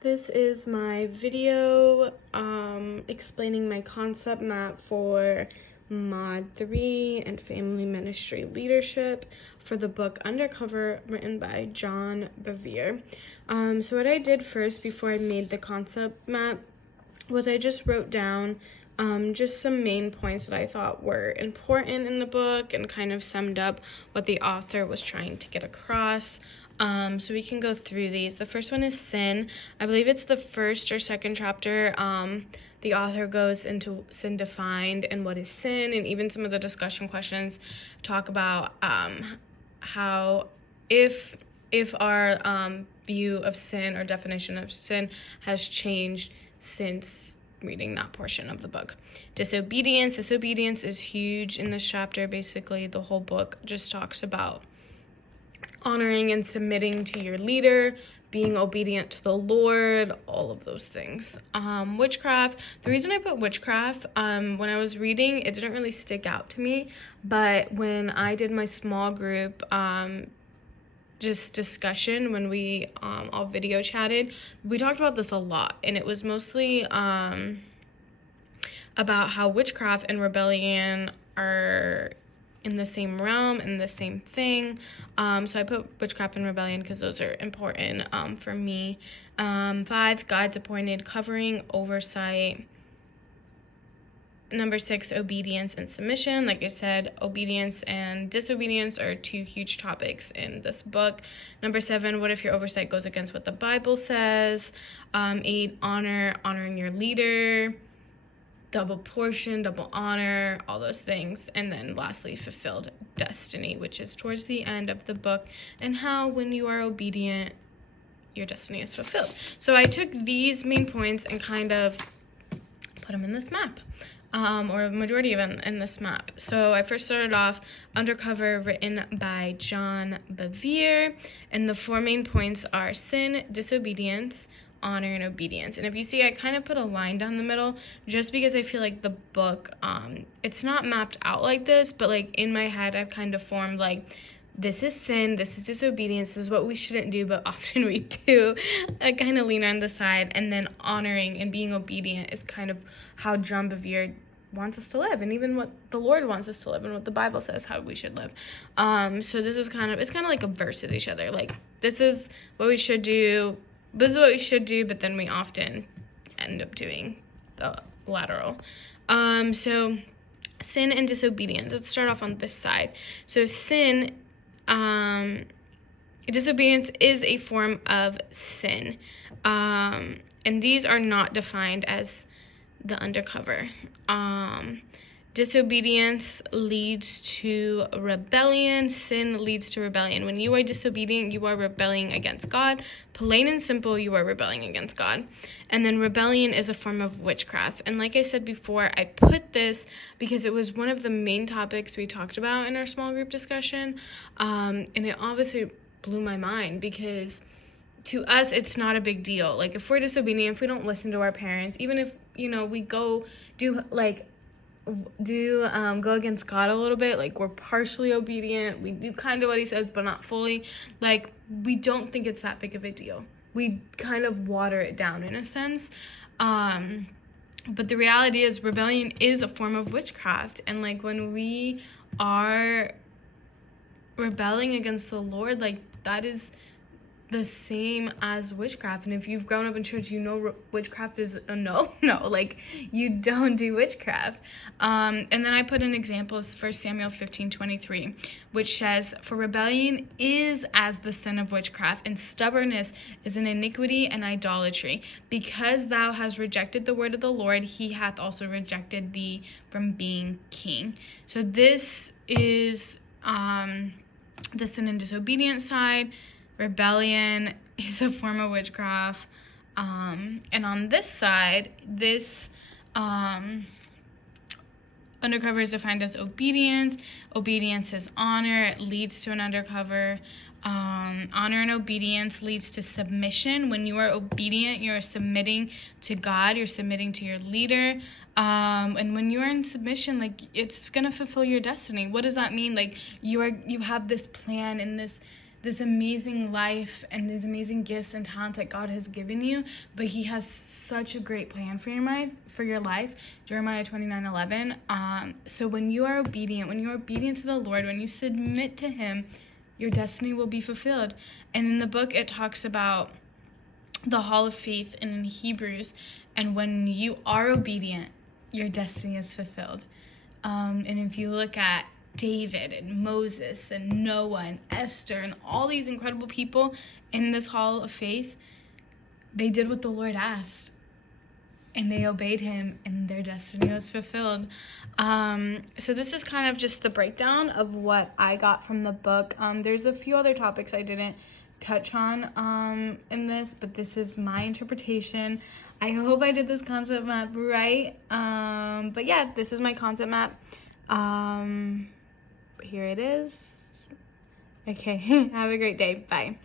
This is my video explaining my concept map for Mod 3 and Family Ministry Leadership for the book Undercover, written by John Bevere. So what I did first before I made the concept map was I just wrote down just some main points that I thought were important in the book and kind of summed up what the author was trying to get across. So we can go through these. The first one is sin. I believe it's the first or second chapter. The author goes into sin defined and what is sin, and even some of the discussion questions talk about how if our view of sin or definition of sin has changed since reading that portion of the book. Disobedience is huge in this chapter. Basically, the whole book just talks about honoring and submitting to your leader, being obedient to the Lord, all of those things. Witchcraft. The reason I put witchcraft, when I was reading, it didn't really stick out to me, but when I did my small group just discussion, when we all video chatted, we talked about this a lot, and it was mostly about how witchcraft and rebellion are in the same realm and the same thing. So I put witchcraft and rebellion because those are important for me. 5, God's appointed covering, oversight. Number 6, obedience and submission. Like I said, obedience and disobedience are 2 huge topics in this book. Number 7, what if your oversight goes against what the Bible says? 8, honoring your leader. Double portion, double honor, all those things. And then lastly, fulfilled destiny, which is towards the end of the book, and how when you are obedient, your destiny is fulfilled. So I took these main points and kind of put them in this map, or a majority of them in this map. So I first started off Undercover, written by John Bevere, and the 4 main points are sin, disobedience, honor, and obedience. And if you see, I kind of put a line down the middle just because I feel like the book, it's not mapped out like this, but like in my head I've kind of formed like, this is sin, this is disobedience, this is what we shouldn't do, but often we do. I kind of lean on the side, and then honoring and being obedient is kind of how John Bevere wants us to live, and even what the Lord wants us to live, and what the Bible says how we should live. So this is it's kind of like a versus each other. Like, this is what we should do, this is what we should do, but then we often end up doing the lateral. So sin and disobedience. Let's start off on this side. So sin, disobedience is a form of sin. And these are not defined as the undercover. Disobedience leads to rebellion. Sin leads to rebellion. When you are disobedient, you are rebelling against God. Plain and simple, you are rebelling against God. And then rebellion is a form of witchcraft. And like I said before, I put this because it was one of the main topics we talked about in our small group discussion. And it obviously blew my mind because to us, it's not a big deal. Like, if we're disobedient, if we don't listen to our parents, even if, we go go against God a little bit, like we're partially obedient, we do kind of what he says but not fully, like we don't think it's that big of a deal. We kind of water it down in a sense, but the reality is rebellion is a form of witchcraft, and like when we are rebelling against the Lord, like that is the same as witchcraft. And if you've grown up in church, witchcraft is a no, like you don't do witchcraft. And then I put in examples, 1 Samuel 15:23, which says, for rebellion is as the sin of witchcraft, and stubbornness is an iniquity and idolatry. Because thou hast rejected the word of the Lord, he hath also rejected thee from being king. So this is the sin and disobedience side. Rebellion is a form of witchcraft. And on this side, this undercover is defined as obedience. Obedience is honor. It leads to an undercover. Honor and obedience leads to submission. When you are obedient, you are submitting to God. You're submitting to your leader. And when you are in submission, like, it's gonna fulfill your destiny. What does that mean? Like, you have this plan and this this amazing life and these amazing gifts and talents that God has given you, but he has such a great plan for your life. Jeremiah 29:11. So when you are obedient to the Lord, when you submit to him, your destiny will be fulfilled. And in the book, it talks about the hall of faith in Hebrews, and when you are obedient, your destiny is fulfilled. And if you look at David and Moses and Noah and Esther and all these incredible people in this hall of faith, they did what the Lord asked, and they obeyed him, and their destiny was fulfilled. So this is kind of just the breakdown of what I got from the book. There's a few other topics I didn't touch on in this, but this is my interpretation. I hope I did this concept map right. But yeah, this is my concept map. Here it is. Okay, have a great day. Bye.